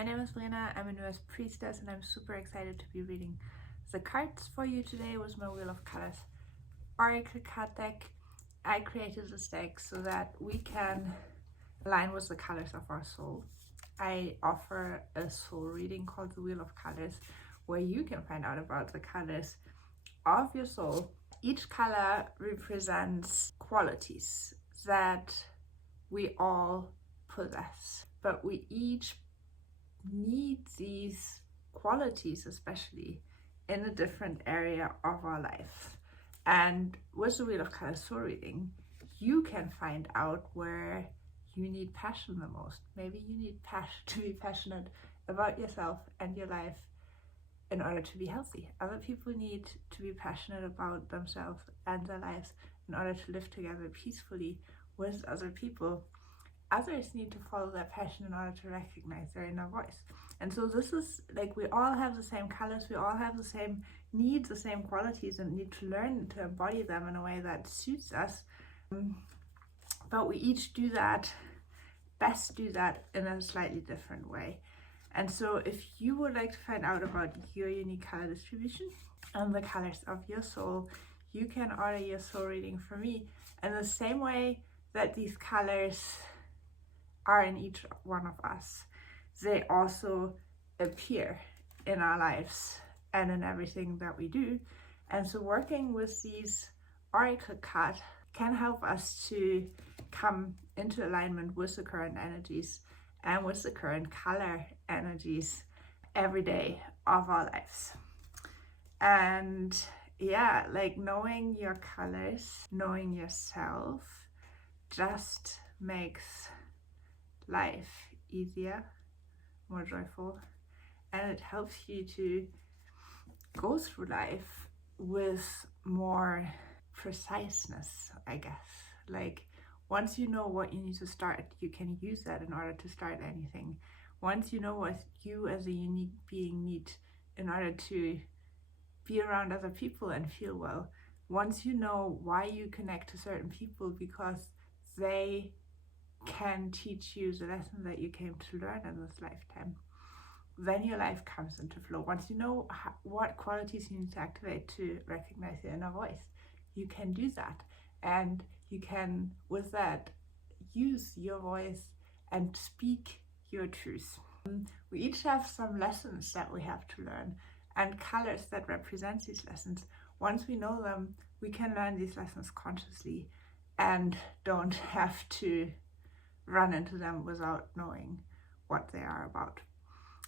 My name is Verena, I'm a newest priestess, and I'm super excited to be reading the cards for you today with my Wheel of Colors Oracle card deck. I created this deck so that we can align with the colors of our soul. I offer a soul reading called the Wheel of Colors, where you can find out about the colors of your soul. Each color represents qualities that we all possess, but we each need these qualities, especially in a different area of our life. And with the Wheel of Colors soul reading, you can find out where you need passion the most. Maybe you need passion to be passionate about yourself and your life in order to be healthy. Other people need to be passionate about themselves and their lives in order to live together peacefully with other people. Others need to follow their passion in order to recognize their inner voice. And so this is like, we all have the same colors, we all have the same needs, the same qualities, and need to learn to embody them in a way that suits us. But we each do that in a slightly different way. And so if you would like to find out about your unique color distribution and the colors of your soul, you can order your soul reading from me. And the same way that these colors are in each one of us, they also appear in our lives and in everything that we do. And so working with these oracle cards can help us to come into alignment with the current energies and with the current color energies every day of our lives. And yeah, like knowing your colors, knowing yourself just makes life easier, more joyful, and it helps you to go through life with more preciseness, I guess. Like, once you know what you need to start, you can use that in order to start anything. Once you know what you as a unique being need in order to be around other people and feel well, once you know why you connect to certain people because they can teach you the lesson that you came to learn in this lifetime, then your life comes into flow. Once you know what qualities you need to activate to recognize your inner voice, you can do that. And you can, with that, use your voice and speak your truth. We each have some lessons that we have to learn and colors that represent these lessons. Once we know them, we can learn these lessons consciously and don't have to run into them without knowing what they are about.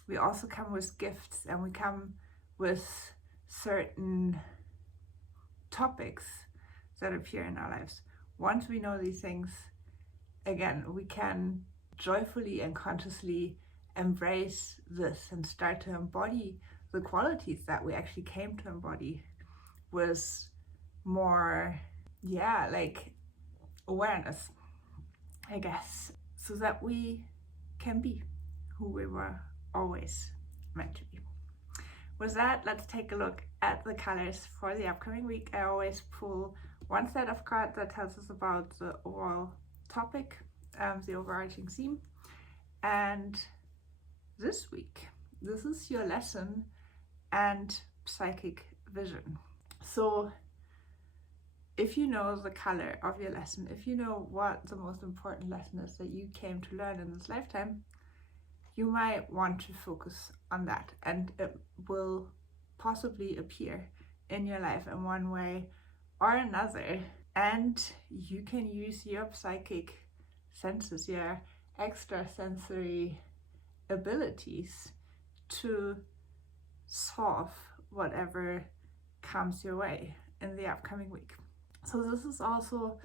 We also come with gifts, and we come with certain topics that appear in our lives. Once we know these things, again, we can joyfully and consciously embrace this and start to embody the qualities that we actually came to embody with more, like awareness, I guess, so that we can be who we were always meant to be. With that, let's take a look at the colors for the upcoming week. I always pull one set of cards that tells us about the overall topic, the overarching theme. And this week, this is your lesson and psychic vision. So if you know the color of your lesson, if you know what the most important lesson is that you came to learn in this lifetime, you might want to focus on that, and it will possibly appear in your life in one way or another. And you can use your psychic senses, your extrasensory abilities to solve whatever comes your way in the upcoming week. So this is also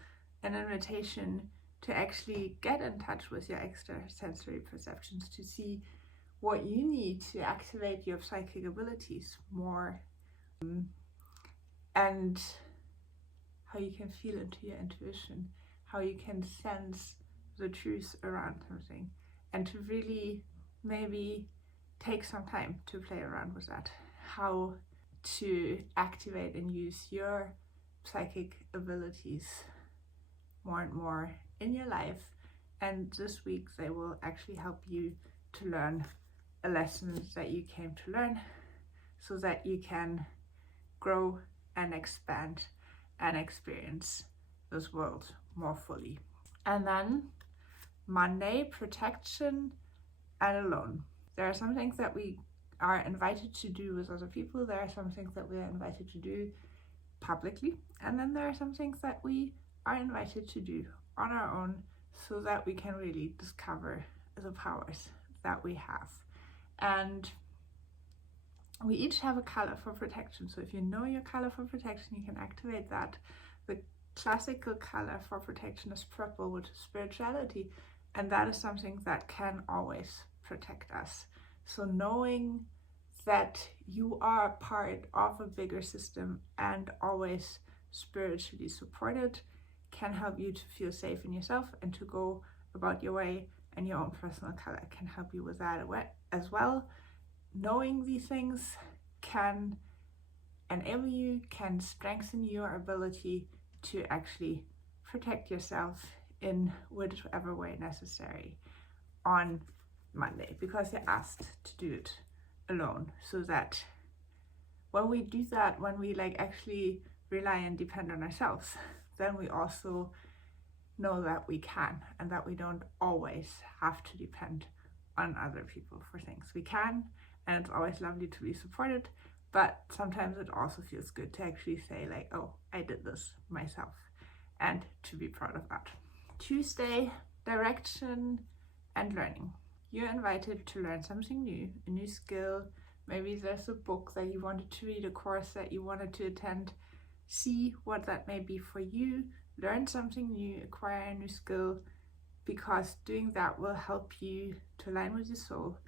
an invitation to actually get in touch with your extrasensory perceptions, to see what you need to activate your psychic abilities more, and how you can feel into your intuition, how you can sense the truth around something, and to really maybe take some time to play around with that, how to activate and use your psychic abilities more and more in your life. And this week they will actually help you to learn lessons that you came to learn so that you can grow and expand and experience this world more fully. And then Monday, protection and alone. There are some things that we are invited to do with other people. There are some things that we are invited to do publicly. And then there are some things that we are invited to do on our own so that we can really discover the powers that we have. And we each have a color for protection. So if you know your color for protection, you can activate that. The classical color for protection is purple, which is spirituality. And that is something that can always protect us. So knowing that you are part of a bigger system and always spiritually supported can help you to feel safe in yourself and to go about your way, and your own personal color can help you with that as well. Knowing these things can enable you, can strengthen your ability to actually protect yourself in whichever way necessary on Monday, because you're asked to do it alone, so that when we do that, when we actually rely and depend on ourselves, then we also know that we can, and that we don't always have to depend on other people for things. We can, and it's always lovely to be supported, but sometimes it also feels good to actually say oh, I did this myself, and to be proud of that. Tuesday, direction and learning. You're invited to learn something new, a new skill. Maybe there's a book that you wanted to read, a course that you wanted to attend. See what that may be for you. Learn something new, acquire a new skill, because doing that will help you to align with your soul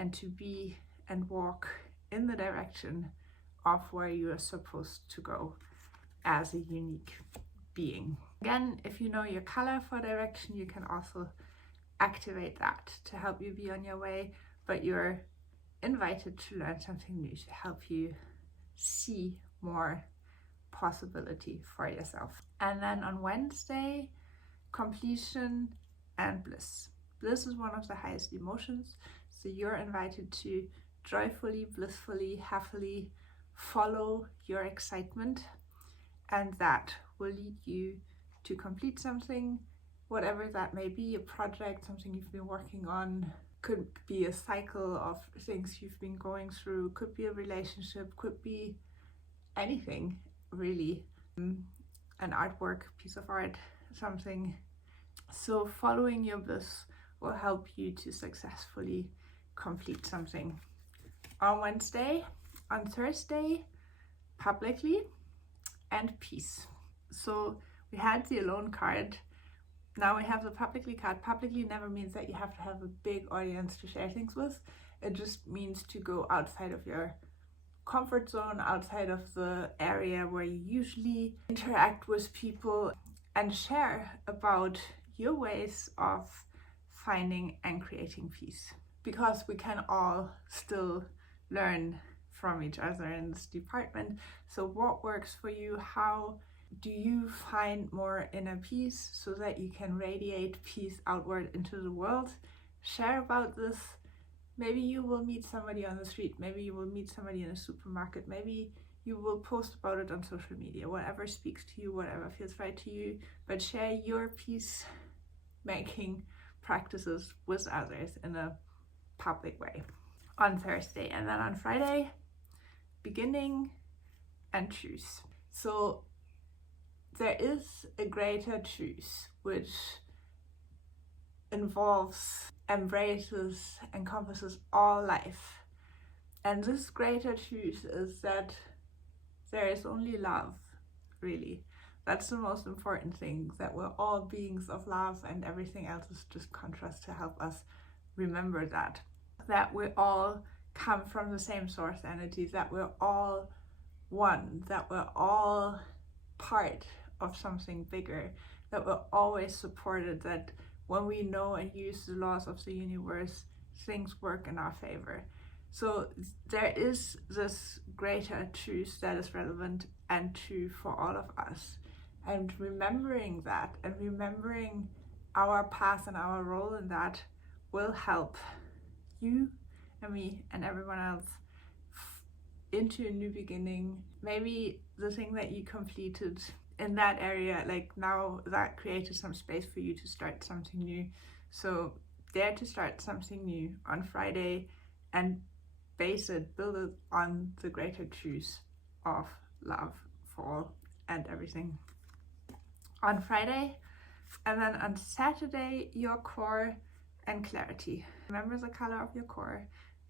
and to be and walk in the direction of where you are supposed to go as a unique being. Again, if you know your color for direction, you can also activate that to help you be on your way, but you're invited to learn something new to help you see more possibility for yourself. And then on Wednesday, completion and bliss. Bliss is one of the highest emotions, so you're invited to joyfully, blissfully, happily follow your excitement, and that will lead you to complete something, whatever that may be, a project, something you've been working on, could be a cycle of things you've been going through, could be a relationship, could be anything really, an artwork, piece of art, something. So following your bliss will help you to successfully complete something on Wednesday. On Thursday, publicly and peace. So we had the alone card, now we have the publicly card. Publicly never means that you have to have a big audience to share things with. It just means to go outside of your comfort zone, outside of the area where you usually interact with people, and share about your ways of finding and creating peace. Because we can all still learn from each other in this department. So what works for you? How do you find more inner peace so that you can radiate peace outward into the world? Share about this. Maybe you will meet somebody on the street, maybe you will meet somebody in a supermarket, maybe you will post about it on social media, whatever speaks to you, whatever feels right to you, but share your peace making practices with others in a public way on Thursday. And then on Friday, beginning and truth. So there is a greater truth which involves, embraces, encompasses all life. And this greater truth is that there is only love, really. That's the most important thing, that we're all beings of love, and everything else is just contrast to help us remember that. That we all come from the same source energy, that we're all one, that we're all part of something bigger, that we're always supported, that when we know and use the laws of the universe, things work in our favor. So there is this greater truth that is relevant and true for all of us. And remembering that, and remembering our path and our role in that, will help you and me and everyone else into a new beginning. Maybe the thing that you completed in that area, like now that created some space for you to start something new. So dare to start something new on Friday and build it on the greater truth of love for all and everything on Friday. And then on Saturday, your core and clarity. Remember the color of your core.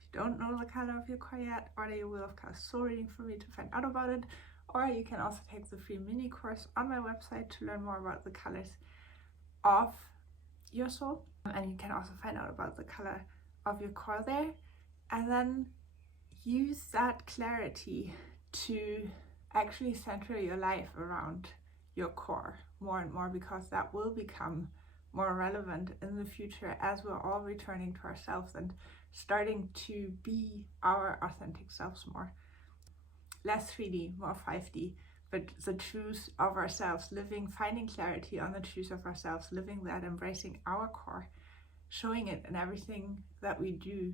If you don't know the color of your core yet, order your Wheel of Color soul reading from me to find out about it. Or you can also take the free mini course on my website to learn more about the colors of your soul. And you can also find out about the color of your core there. And then use that clarity to actually center your life around your core more and more, because that will become more relevant in the future as we're all returning to ourselves and starting to be our authentic selves more. Less 3D, more 5D, but the truth of ourselves, finding clarity on the truth of ourselves, living that, embracing our core, showing it in everything that we do,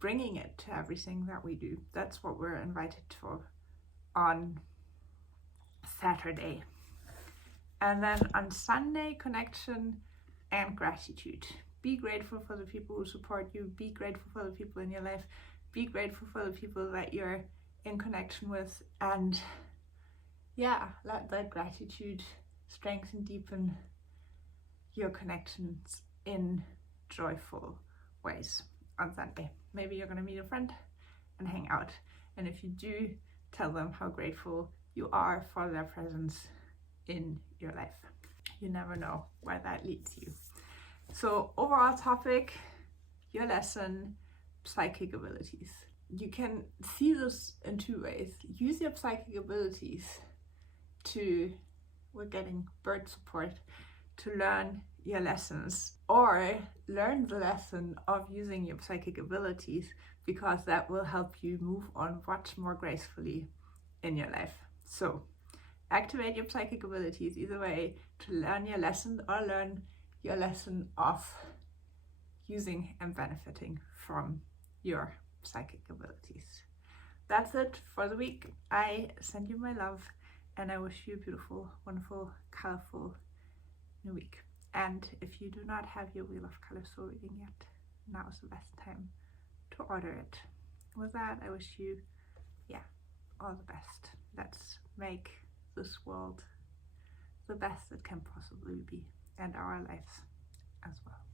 bringing it to everything that we do. That's what we're invited for on Saturday. And then on Sunday, connection and gratitude. Be grateful for the people who support you. Be grateful for the people in your life. Be grateful for the people that you're in connection with. And yeah, let that gratitude strengthen, deepen your connections in joyful ways on Sunday. Maybe you're going to meet a friend and hang out. And if you do, tell them how grateful you are for their presence in your life. You never know where that leads you. So overall topic, your lesson, psychic abilities. You can see this in two ways. Use your psychic abilities we're getting bird support, to learn your lessons, or learn the lesson of using your psychic abilities, because that will help you move on much more gracefully in your life. So activate your psychic abilities either way, to learn your lesson or learn your lesson of using and benefiting from your psychic abilities. That's it for the week. I send you my love and I wish you a beautiful, wonderful, colorful new week. And if you do not have your Wheel of Color soul reading yet, now is the best time to order it. With that, I wish you, all the best. Let's make this world the best it can possibly be, and our lives as well.